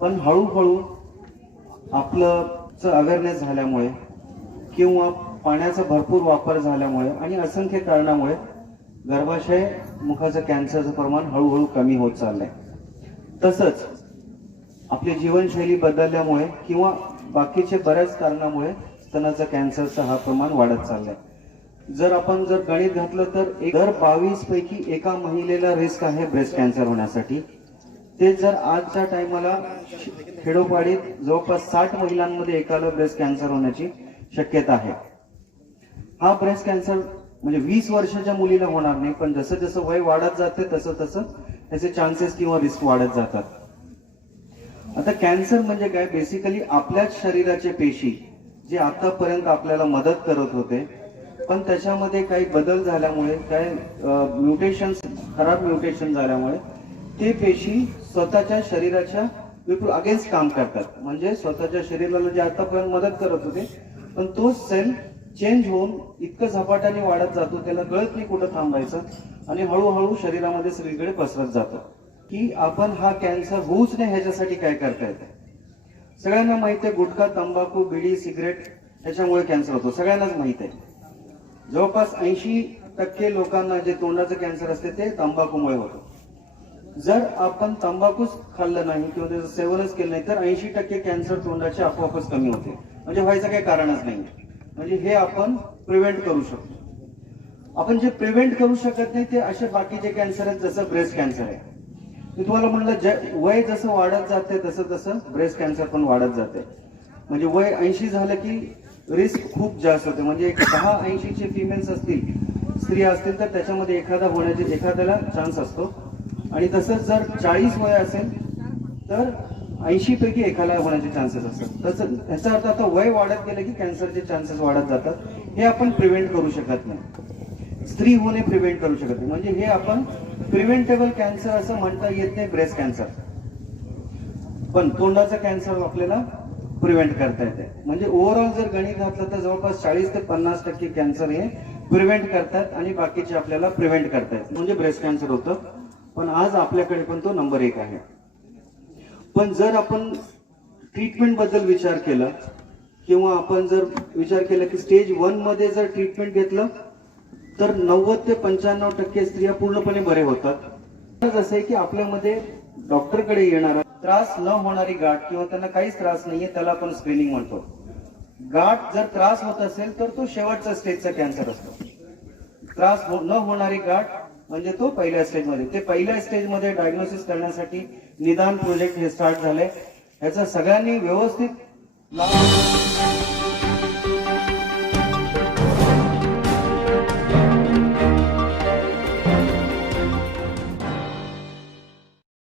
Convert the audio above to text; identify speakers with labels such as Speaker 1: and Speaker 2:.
Speaker 1: पण हळूहळू आपलं अवेअरनेस झाल्यामुळे किंवा पाण्याचा भरपूर वापर झाल्यामुळे आणि असंख्य कारणामुळे गर्भाशय मुखाचं कॅन्सरचं प्रमाण हळूहळू कमी होत चाललंय. तसंच आपली जीवनशैली बदलल्यामुळे किंवा बाकीचे बऱ्याच कारणामुळे स्तनाचं कॅन्सरचं हा प्रमाण वाढत चाललंय. जर आपण जर गणित घातलं तर एक- दर बावीस पैकी एका महिलेला रिस्क आहे ब्रेस्ट कॅन्सर होण्यासाठी. ते जर आजच्या टायमाला खेडोपाडीत जवळपास साठ महिलांमध्ये एकाला ब्रेस्ट कॅन्सर होण्याची शक्यता आहे. हा ब्रेस्ट कॅन्सर म्हणजे वीस वर्षाच्या मुलीला होणार नाही पण जसं जसं वय वाढत जाते तसं तसं त्याचे चान्सेस किंवा रिस्क वाढत जातात. आता कॅन्सर म्हणजे काय? बेसिकली आपल्याच शरीराचे पेशी जे आतापर्यंत आपल्याला मदत करत होते पण त्याच्यामध्ये काही बदल झाल्यामुळे काय म्युटेशन्स खराब म्युटेशन झाल्यामुळे ते पेशी स्वतःच्या शरीराच्या अगेन्स्ट काम करतात. म्हणजे स्वतःच्या शरीराला जे आतापर्यंत मदत करत होते पण तोच सेल चेंज होऊन इतकं झपाट्याने वाढत जातो त्याला कळत नाही कुठं थांबायचं आणि हळूहळू शरीरामध्ये सगळीकडे पसरत जातं. की आपण हा कॅन्सर होऊच नाही ह्याच्यासाठी काय करता येतं? सगळ्यांना माहीत आहे गुटखा तंबाखू बिडी सिगरेट ह्याच्यामुळे कॅन्सर होतो. सगळ्यांनाच माहीत आहे. जवळपास ऐंशी टक्के लोकांना जे तोंडाचं कॅन्सर असते ते तंबाखूमुळे होतं. जर आपण तंबाखूच खाल्लं नाही किंवा त्याचं सेवनच केलं नाही तर ऐंशी टक्के कॅन्सर तोंडाचे आपोआपच कमी होते. म्हणजे व्हायचं काही कारणच नाही. म्हणजे हे आपण प्रिव्हेंट करू शकतो. आपण जे प्रिव्हेंट करू शकत नाही ते असे बाकीचे कॅन्सर आहेत जसं ब्रेस्ट कॅन्सर आहे. मी तुम्हाला म्हणलं ज- वय जसं वाढत जाते तसं तसं ब्रेस्ट कॅन्सर पण वाढत जाते. म्हणजे वय ऐंशी झालं की रिस्क खूप जास्त होते. म्हणजे एक दहा ऐंशीचे फिमेल्स असतील स्त्रिया असतील तर त्याच्यामध्ये एखादा होण्याचे एखाद्याला चान्स असतो. आणि तसंच जर चाळीस वय असेल तर ऐंशी पैकी एकाला होण्याचे चान्सेस असतात. तसं ह्याचा अर्थ आता वय वाढत गेलं की कॅन्सरचे चान्सेस वाढत जातात. हे आपण प्रिव्हेंट करू शकत नाही. स्त्री होणे प्रिव्हेंट करू शकत नाही. म्हणजे हे आपण प्रिव्हेंटेबल कॅन्सर असं म्हणता येत नाही ब्रेस्ट कॅन्सर पण तोंडाचा कॅन्सर आपल्याला प्रिव्हेंट करता येते. म्हणजे ओव्हरऑल जर गणित घातलं तर जवळपास चाळीस ते पन्नास टक्के कॅन्सर हे प्रिव्हेंट करतात आणि बाकीचे आपल्याला प्रिव्हेंट करतायत म्हणजे ब्रेस्ट कॅन्सर होतं. पण आज आपल्याकडे पण तो नंबर एक आहे. पण जर आपण ट्रीटमेंटबद्दल विचार केला किंवा आपण जर विचार केला की स्टेज वनमध्ये जर ट्रीटमेंट घेतलं तर नव्वद ते पंच्याण्णव टक्के स्त्रिया पूर्णपणे बरे होतात. जसं आहे की आपल्यामध्ये डॉक्टरकडे येणारा त्रास न होणारी गाठ किंवा त्यांना काहीच त्रास नाहीये त्याला आपण स्क्रीनिंग म्हणतो. गाठ जर त्रास होत असेल तर तो शेवटचा स्टेजचा कॅन्सर असतो. त्रास न होणारी गाठ म्हणजे तो पहिल्या स्टेजमध्ये ते पहिल्या स्टेजमध्ये डायग्नोसिस करण्यासाठी निदान प्रोजेक्ट हे स्टार्ट झालंय. ह्याचा सगळ्यांनी व्यवस्थित लाभ